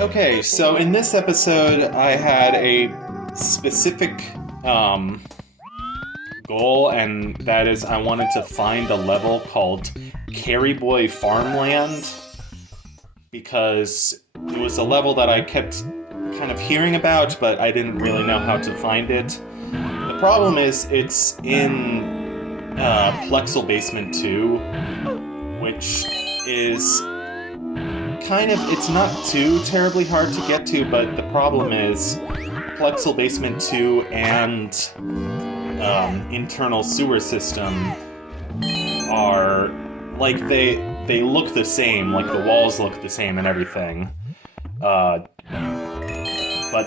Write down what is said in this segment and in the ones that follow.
Okay, so in this episode, I had a specific goal, and that is I wanted to find a level called Carry Boy Farmland, because it was a level that I kept kind of hearing about, but I didn't really know how to find it. The problem is it's in Plexel Basement 2, which is it's not too terribly hard to get to, but the problem is Plexel Basement 2 and Internal Sewer System are, like, they look the same, like the walls look the same and everything, but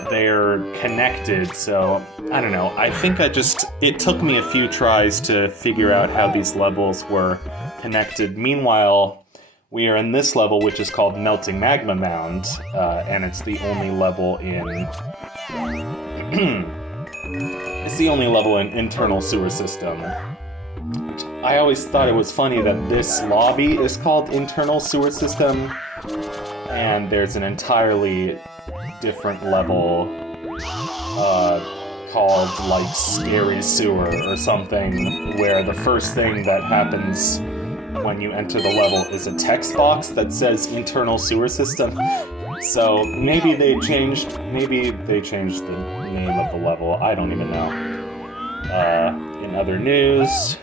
they're connected, so I don't know. I think it took me a few tries to figure out how these levels were connected. Meanwhile, we are in this level, which is called Melting Magma Mound, and it's the only level in it's the only level in Internal Sewer System. I always thought it was funny that this lobby is called Internal Sewer System, and there's an entirely different level called, like, Scary Sewer or something, where the first thing that happens when you enter the level is a text box that says Internal Sewer System. So maybe they changed the name of the level. I don't even know. In other news,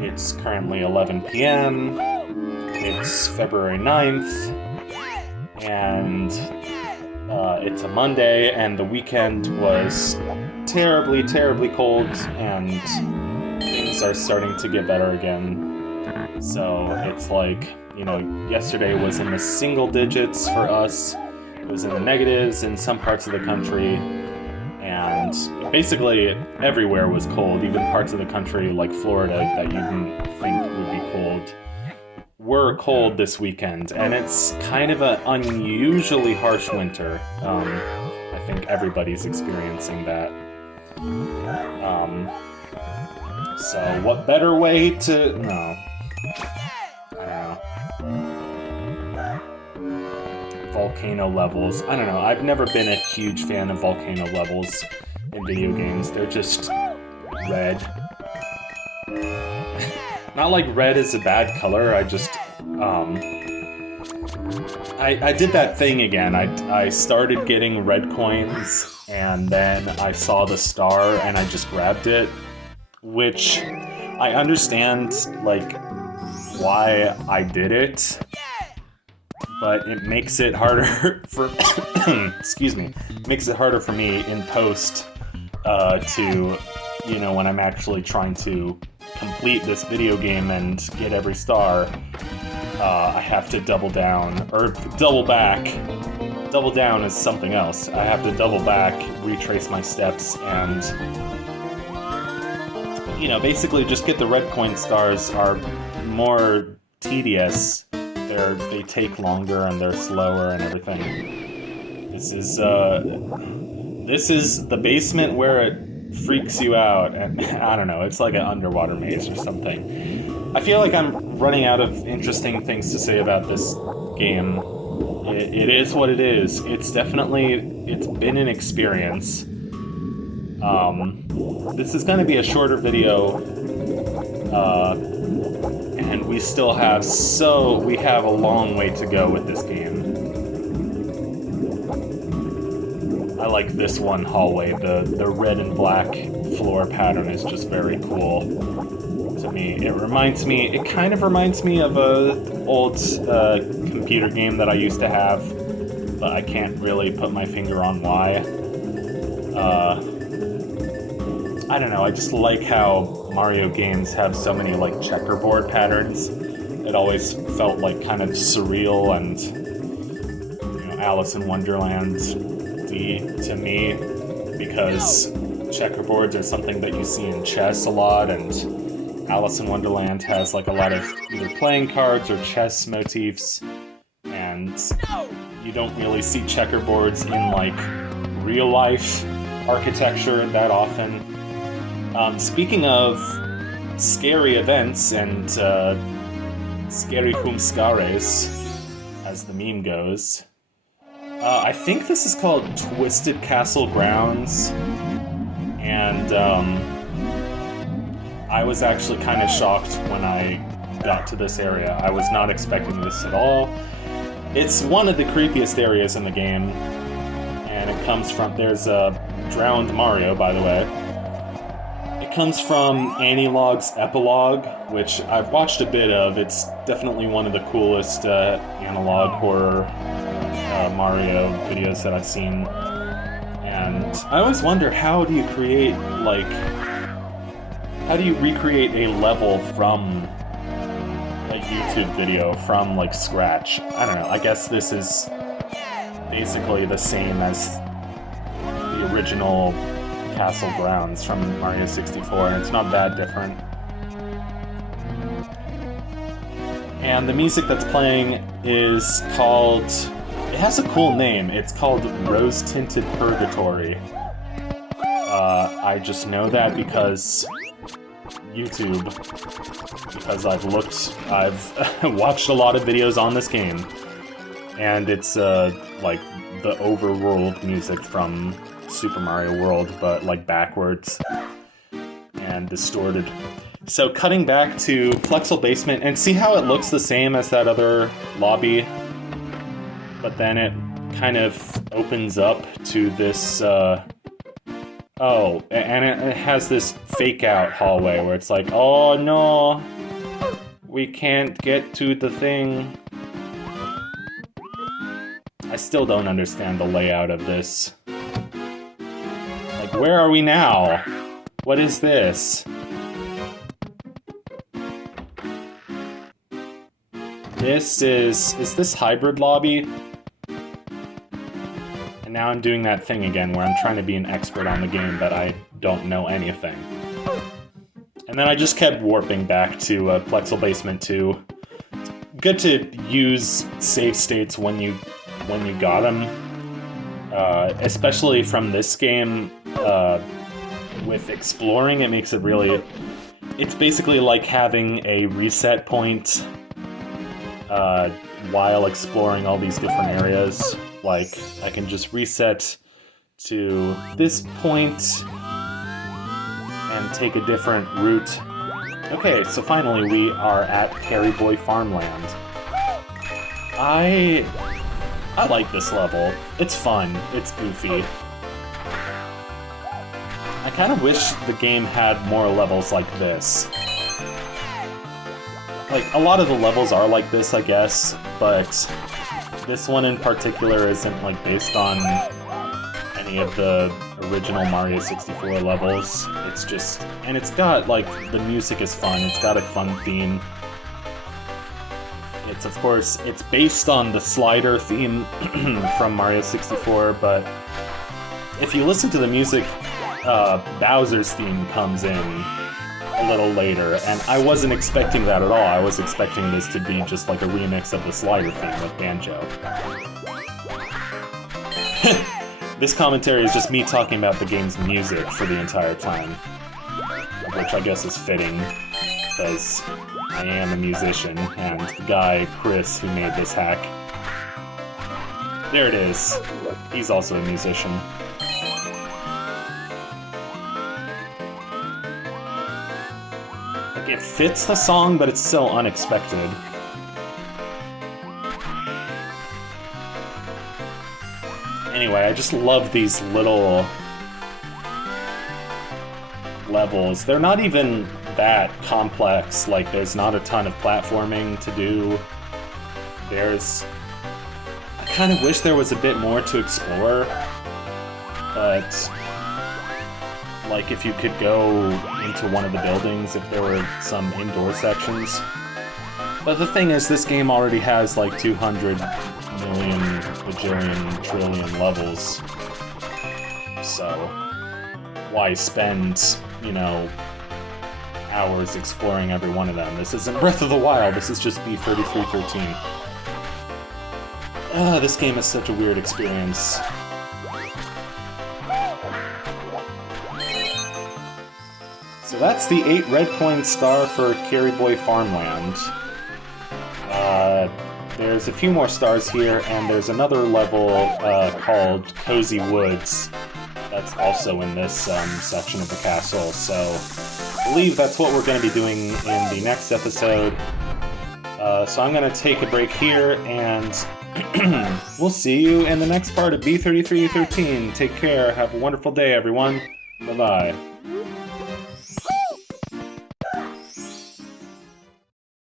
it's currently 11 p.m. It's February 9th, and it's a Monday, and the weekend was terribly, terribly cold, and things are starting to get better again. So it's like, yesterday was in the single digits for us. It was in the negatives in some parts of the country, and basically everywhere was cold. Even parts of the country like Florida that you didn't think would be cold were cold this weekend, and it's kind of an unusually harsh winter. I think everybody's experiencing that. So what better way to... No. I don't know. Volcano levels. I don't know. I've never been a huge fan of volcano levels in video games. They're just red. Not like red is a bad color. I just, I did that thing again. I started getting red coins, and then I saw the star, and I just grabbed it, which I understand, like, why I did it, but it makes it harder for makes it harder for me in post to, when I'm actually trying to complete this video game and get every star. I have to double down, or double back. Double down is something else. I have to double back, retrace my steps, and basically just get the red coin stars are more tedious. They take longer, and they're slower and everything. This is the basement where it freaks you out, and I don't know, it's like an underwater maze or something. I feel like I'm running out of interesting things to say about this game. It is what it is. It's been an experience. This is going to be a shorter video, and we have a long way to go with this game. I like this one hallway. The red and black floor pattern is just very cool to me. It kind of reminds me of an old computer game that I used to have, but I can't really put my finger on why. I don't know, I just like how Mario games have so many, like, checkerboard patterns. It always felt, like, kind of surreal and, Alice in Wonderland-y to me, because checkerboards are something that you see in chess a lot, and Alice in Wonderland has, like, a lot of either playing cards or chess motifs, and you don't really see checkerboards in, like, real-life architecture that often. Speaking of scary events and scary humscares, as the meme goes, I think this is called Twisted Castle Grounds, and I was actually kind of shocked when I got to this area. I was not expecting this at all. It's one of the creepiest areas in the game, and it comes from... There's a drowned Mario, by the way. It comes from Anilog's Epilogue, which I've watched a bit of. It's definitely one of the coolest analog horror Mario videos that I've seen. And I always wonder, how do you create, like... How do you recreate a level from a YouTube video from, like, scratch? I don't know, I guess this is basically the same as the original Castle Grounds from Mario 64, and it's not that different. And the music that's playing is called... It has a cool name. It's called Rose Tinted Purgatory. I just know that because YouTube, because I've watched a lot of videos on this game, and it's like the overworld music from Super Mario World, but like backwards and distorted. So cutting back to Plexel Basement, and see how it looks the same as that other lobby, but then it kind of opens up to this oh, and it has this fake-out hallway where it's like, oh no, we can't get to the thing. I still don't understand the layout of this. Like, where are we now? What is this? This is this hybrid lobby? And now I'm doing that thing again where I'm trying to be an expert on the game, but I don't know anything. And then I just kept warping back to Plexel Basement 2. It's good to use save states when you got them, especially from this game. With exploring, it makes it really... It's basically like having a reset point while exploring all these different areas. Like, I can just reset to this point and take a different route. Okay, so finally we are at Carry Boy Farmland. I like this level. It's fun. It's goofy. I kind of wish the game had more levels like this. Like, a lot of the levels are like this, I guess, but this one in particular isn't, like, based on any of the original Mario 64 levels. It's just... And it's got, like, the music is fun. It's got a fun theme. It's, of course, it's based on the slider theme from Mario 64, but if you listen to the music, Bowser's theme comes in a little later, and I wasn't expecting that at all. I was expecting this to be just like a remix of the slider theme with Banjo. This commentary is just me talking about the game's music for the entire time, which I guess is fitting, because I am a musician, and the guy, Chris, who made this hack, there it is. He's also a musician. It fits the song, but it's so unexpected. Anyway, I just love these little levels. They're not even that complex. Like, there's not a ton of platforming to do. There's... I kind of wish there was a bit more to explore, but... Like, if you could go into one of the buildings, if there were some indoor sections. But the thing is, this game already has, like, 200 million, bajillion, trillion levels. So, why spend, you know, hours exploring every one of them? This isn't Breath of the Wild, this is just B3313. This game is such a weird experience. So that's the 8 red coin star for Carry Boy Farmland. there's a few more stars here, and there's another level called Cozy Woods that's also in this section of the castle, so I believe that's what we're going to be doing in the next episode. So I'm going to take a break here, and we'll see you in the next part of B3313. Take care, have a wonderful day, everyone. Bye-bye.